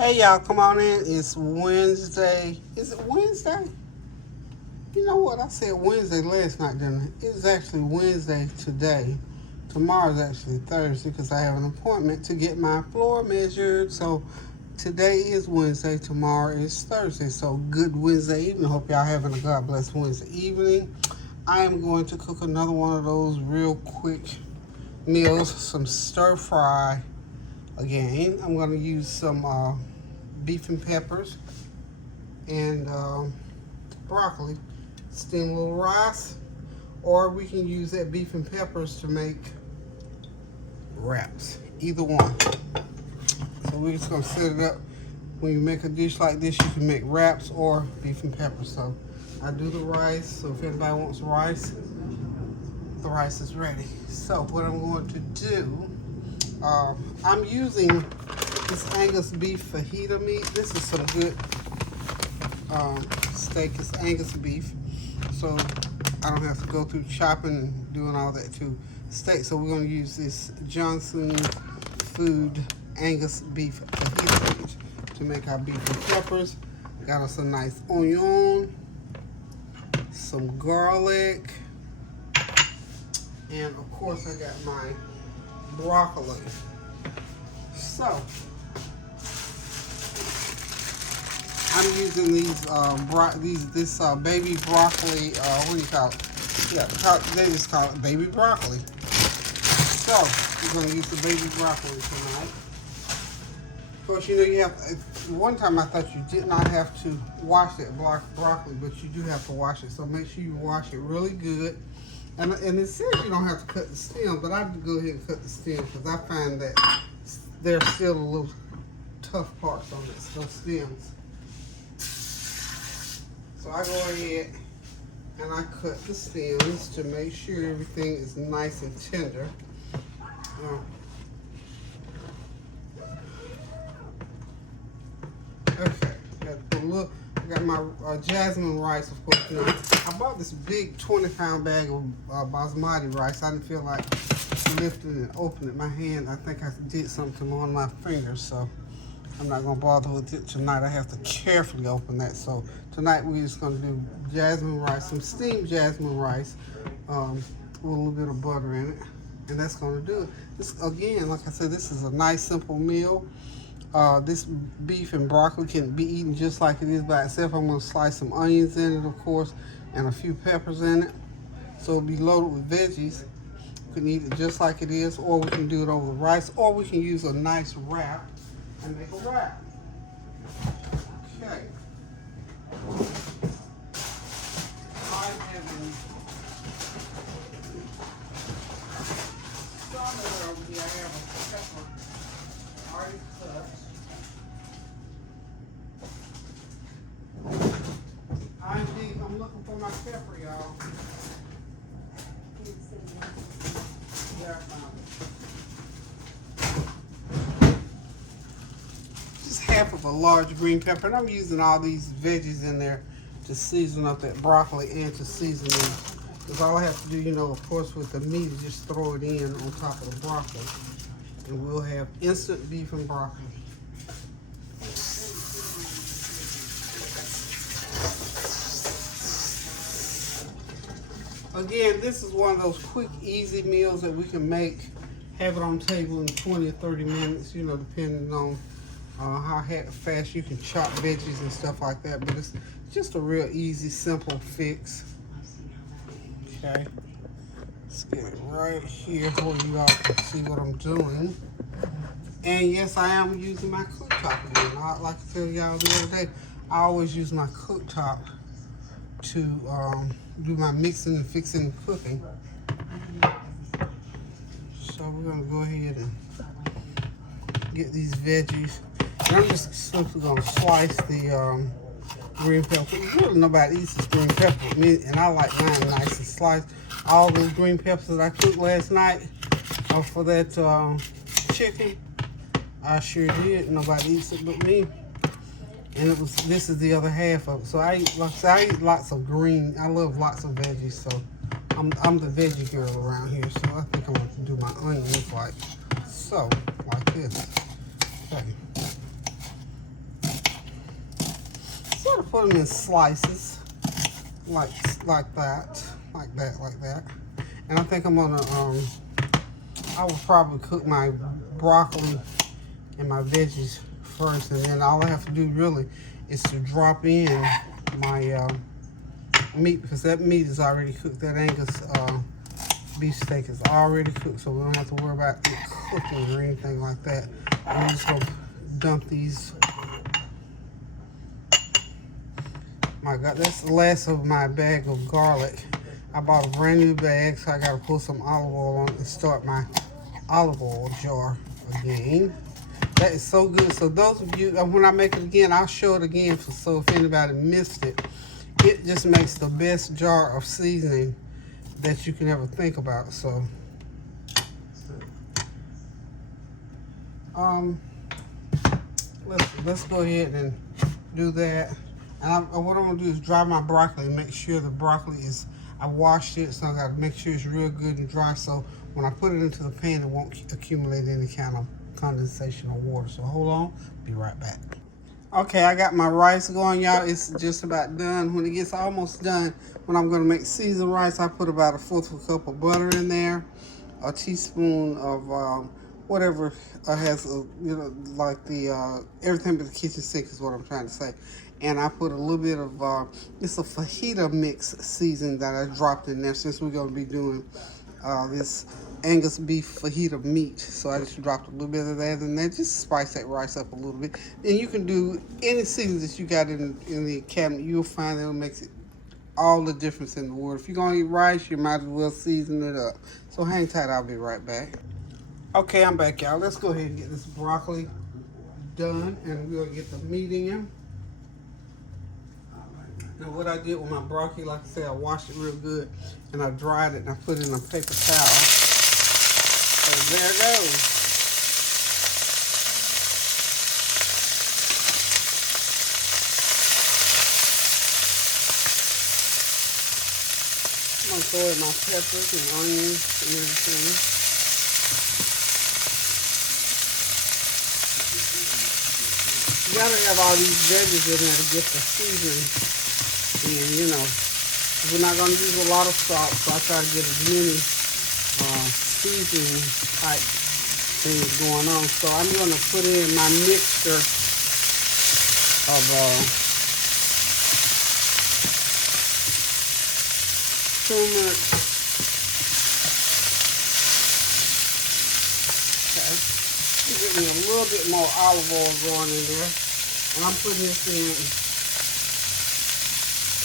Hey y'all, come on in. It's Wednesday. Is it Wednesday? You know what? I said Wednesday last night, didn't I? It's actually Wednesday today. Tomorrow's actually Thursday because I have an appointment to get my floor measured. So today is Wednesday. Tomorrow is Thursday. So good Wednesday evening. Hope y'all having a God bless Wednesday evening. I am going to cook another one of those real quick meals. Some stir fry. Again, I'm going to use some beef and peppers and broccoli, steam a little rice, or we can use that beef and peppers to make wraps. Either one. So we're just going to set it up. When you make a dish like this, you can make wraps or beef and peppers. So I do the rice. So if anybody wants rice, the rice is ready. So what I'm going to do, I'm using this Angus beef fajita meat. This is some good steak. It's Angus beef, so I don't have to go through chopping and doing all that to steak. So we're going to use this Johnson Food Angus beef fajita meat to make our beef and peppers. Got us a nice onion, some garlic, and of course I got my broccoli. So I'm using these baby broccoli. What do you call it? Yeah, they just call it baby broccoli. So we're gonna use the baby broccoli tonight. Of course, you know you have. One time I thought you did not have to wash that broccoli, but you do have to wash it. So make sure you wash it really good. And it says you don't have to cut the stem, but I have to go ahead and cut the stem because I find that there's still a little tough parts on those stems. So I go ahead and I cut the stems to make sure everything is nice and tender. Okay, I got my jasmine rice, of course. You know, I bought this big 20-pound bag of basmati rice. I didn't feel like lifting and opening my hand. I think I did something on my fingers, so I'm not going to bother with it tonight. I have to carefully open that. So tonight we're just going to do jasmine rice, some steamed jasmine rice with a little bit of butter in it. And that's going to do it. This, again, like I said, this is a nice, simple meal. This beef and broccoli can be eaten just like it is by itself. I'm going to slice some onions in it, of course, and a few peppers in it. So it'll be loaded with veggies. You can eat it just like it is, or we can do it over the rice, or we can use a nice wrap and make a wrap. Okay. I'm having somewhere over here. I have a pepper already cut. I'm looking for my pepper, y'all. Yeah, I found it. Just half of a large green pepper, and I'm using all these veggies in there to season up that broccoli and to season them. Because all I have to do, you know, of course, with the meat is just throw it in on top of the broccoli. And we'll have instant beef and broccoli. Again, this is one of those quick, easy meals that we can make, have it on the table in 20 or 30 minutes, you know, depending on how fast you can chop veggies and stuff like that. But it's just a real easy, simple fix. Okay. Let's get it right here where you all can see what I'm doing. And yes, I am using my cooktop again. Like I told y'all the other day, I always use my cooktop to do my mixing and fixing and cooking. So we're gonna go ahead and get these veggies. And I'm just simply gonna slice the green pepper. Really nobody eats this green pepper with me, and I like mine nice and sliced. All those green peppers that I cooked last night for that chicken, I sure did. Nobody eats it but me. And this is the other half of it. So I eat lots of green. I love lots of veggies. So I'm the veggie girl around here. So I think I'm going to do my onions like this. Okay. sort of put them in slices, like that. And I think I'm gonna, I will probably cook my broccoli and my veggies first, and then all I have to do really is to drop in my meat, because that meat is already cooked. That Angus beefsteak is already cooked, so we don't have to worry about it cooking or anything like that. I'm just gonna dump these. My God, that's the last of my bag of garlic. I bought a brand new bag, so I gotta put some olive oil on it and start my olive oil jar again. That is so good. So those of you, when I make it again, I'll show it again, so if anybody missed it, it just makes the best jar of seasoning that you can ever think about. So let's go ahead and do that. And what I'm gonna do is dry my broccoli and make sure the broccoli is, I washed it, so I gotta make sure it's real good and dry, so when I put it into the pan, it won't accumulate any kind of condensation or water. So hold on, be right back. Okay, I got my rice going, y'all. It's just about done. When it gets almost done, when I'm gonna make seasoned rice, I put about 1/4 cup of butter in there, a teaspoon of whatever has like the everything but the kitchen sink is what I'm trying to say. And I put a little bit of it's a fajita mix seasoning that I dropped in there, since we're gonna be doing this Angus beef fajita meat. So I just dropped a little bit of that in there, just spice that rice up a little bit. And you can do any seasoning that you got in the cabinet. You'll find that it makes it all the difference in the world. If you're gonna eat rice, you might as well season it up. So hang tight, I'll be right back. Okay, I'm back, y'all. Let's go ahead and get this broccoli done, and we'll get the meat in. Now what I did with my broccoli, like I said, I washed it real good, and I dried it, and I put it in a paper towel. So there it goes. I'm gonna throw in my peppers and onions and everything. You gotta have all these veggies in there to get the seasoning. And you know, we're not gonna use a lot of salt, so I try to get as many seasoning type things going on. So I'm gonna put in my mixture of turmeric. Okay, I'm getting a little bit more olive oil going in there, and I'm putting this in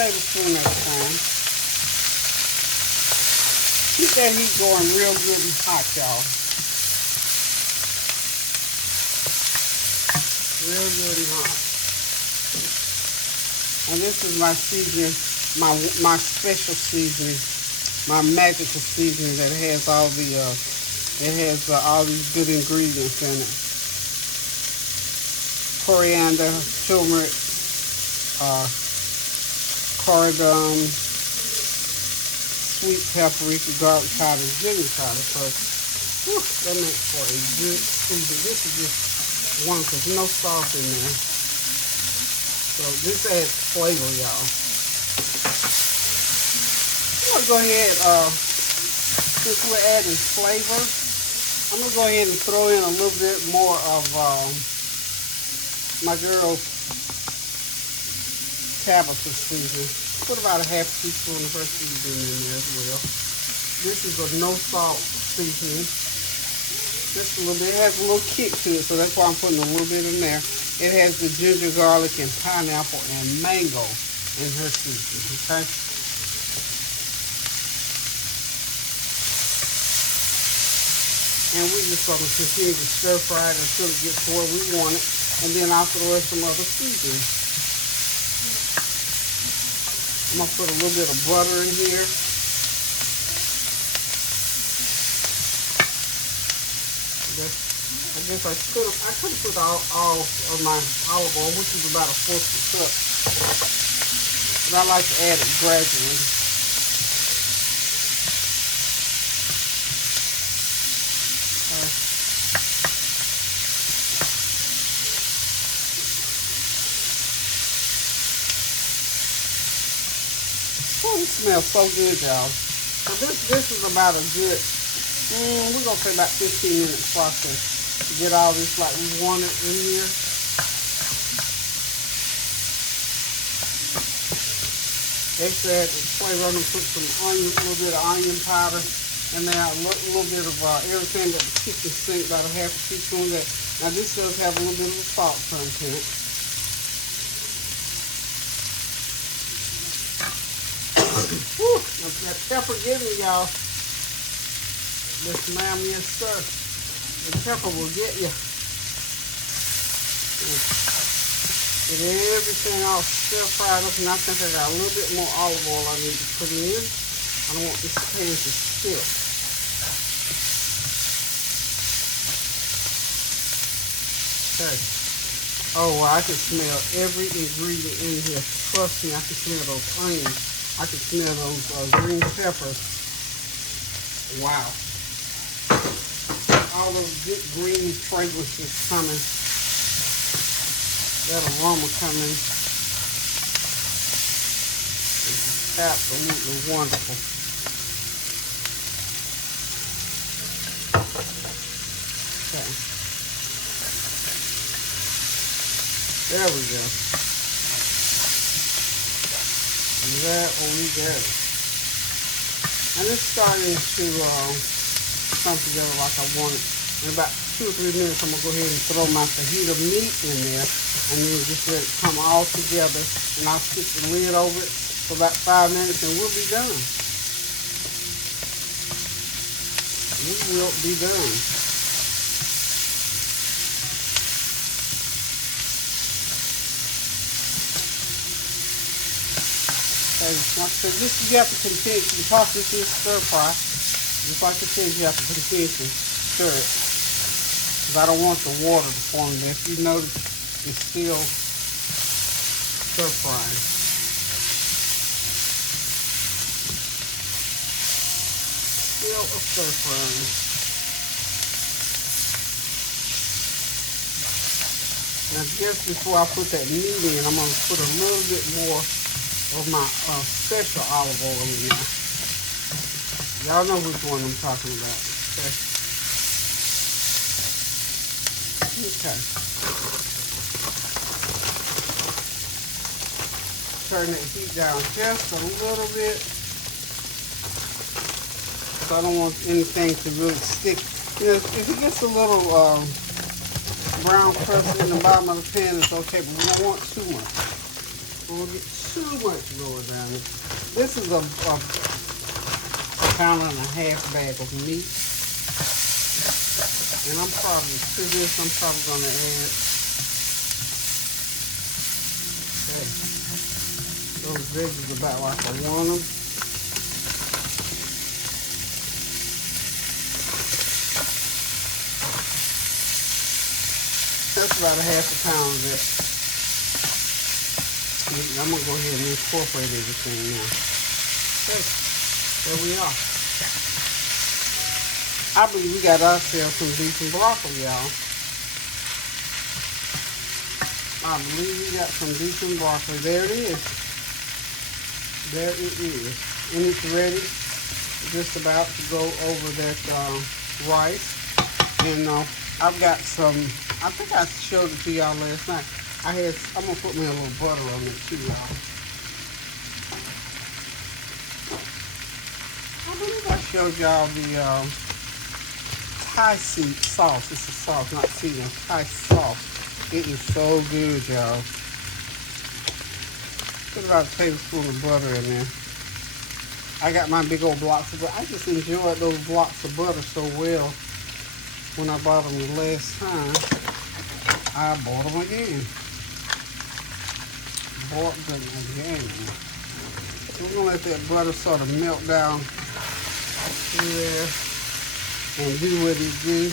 tablespoon at a time. Keep that heat going real good and hot, y'all. Real good and hot. And this is my seasoning, my special seasoning, my magical seasoning that has all the all these good ingredients in it. Coriander, turmeric, cardamom, sweet paprika, garlic powder, and ginger powder. So that makes for a good season. This is just one, because no salt in there. So this adds flavor, y'all. I'm gonna go ahead, since we're adding flavor, I'm gonna go ahead and throw in a little bit more of my girl's Tabitha seasoning. Put about 1/2 teaspoon of her seasoning in there as well. This is a no salt seasoning. Just a little bit. It has a little kick to it, so that's why I'm putting a little bit in there. It has the ginger, garlic, and pineapple and mango in her seasoning. Okay. And we're just going to continue to stir fry it until it gets to where we want it, and then I'll throw in some other seasoning. I'm gonna put a little bit of butter in here. I guess I could have put all of my olive oil, which is about 1/4 cup. But I like to add it gradually. Oh, this smells so good, y'all. So this is about a good, we're going to say about 15-minute process to get all this like we want it in here. Extra add the flavor. I'm going to put some onion, a little bit of onion powder, and then a little bit of everything but the kitchen sink, about a half a teaspoon of that. Now this does have a little bit of salt content. Whew, that pepper get me, y'all. Yes, ma'am, yes, sir. The pepper will get you. Get everything all stir fried up, and I think I got a little bit more olive oil I need to put in. I don't want this pan to stick. Okay. Oh, well, I can smell every ingredient in here. Trust me, I can smell those onions. I can smell those green peppers. Wow. All those good green fragrances coming. That aroma coming. It's absolutely wonderful. Okay. There we go. And there we go. And it's starting to come together like I want it. In about 2 or 3 minutes, I'm going to go ahead and throw my fajita meat in there. And then just let it come all together. And I'll stick the lid over it for about 5 minutes and we'll be done. We will be done. And like I said, you have to continue, because this is stir fry, just like I said, you have to continue to stir it. Because I don't want the water to form there. If you notice, it's still stir frying. Still a stir frying. Now just before I put that meat in, I'm going to put a little bit more of my special olive oil in there. Y'all know which one I'm talking about. Okay. Okay. Turn that heat down just a little bit. So I don't want anything to really stick. You know, if it gets a little brown crust in the bottom of the pan, it's okay, but we don't want too much. We won't get too much lower down it. This is a pound and a half bag of meat. And I'm probably, to this, I'm probably going to add, okay, those veggies about like I want them. That's about a half a pound of it. I'm going to go ahead and incorporate everything now. Okay, there we are. I believe we got ourselves some decent broccoli, y'all. I believe we got some decent broccoli. There it is. There it is. And it's ready. Just about to go over that rice. And I've got some, I think I showed it to y'all last night. I'm going to put me a little butter on it too, y'all. I believe I showed y'all the Thai sauce. It's a sauce, not seasoning. Thai sauce. It is so good, y'all. Put about a tablespoon of butter in there. I got my big old blocks of butter. I just enjoyed those blocks of butter so well when I bought them the last time. I bought them again. Bought them again. So we're going to let that butter sort of melt down through there and do what it do.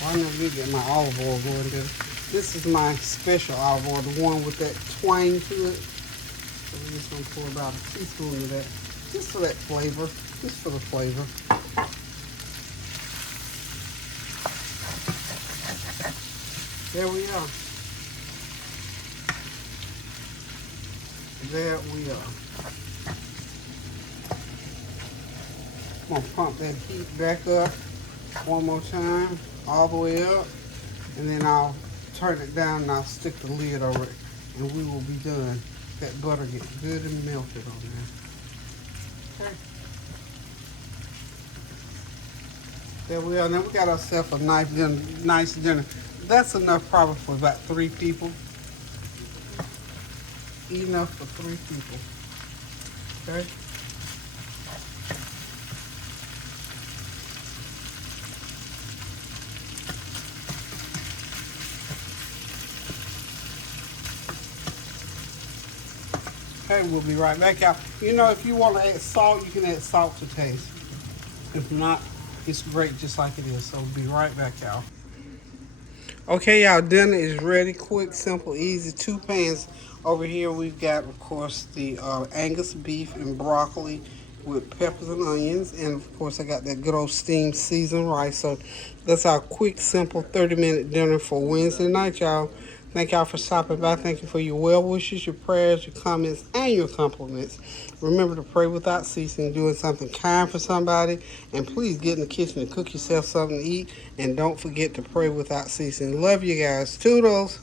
Well, I never did get my olive oil going there. This is my special olive oil, the one with that twang to it. So we're just going to pour about a teaspoon of that, just for that flavor, just for the flavor. There we are. There we are. I'm gonna pump that heat back up one more time, all the way up, and then I'll turn it down and I'll stick the lid over it, and we will be done. That butter get good and melted on there. Okay. There we are. Now we got ourselves a nice dinner. That's enough probably for about 3 people. Enough for 3 people. Okay. Okay, we'll be right back out. You know, if you want to add salt, you can add salt to taste. If not, it's great just like it is. So we'll be right back out. Okay, y'all, dinner is ready. Quick, simple, easy. 2 pans. Over here we've got, of course, the Angus beef and broccoli with peppers and onions. And, of course, I got that good old steamed seasoned rice. So that's our quick, simple 30-minute dinner for Wednesday night, y'all. Thank y'all for stopping by. Thank you for your well wishes, your prayers, your comments, and your compliments. Remember to pray without ceasing, doing something kind for somebody. And please get in the kitchen and cook yourself something to eat. And don't forget to pray without ceasing. Love you guys. Toodles.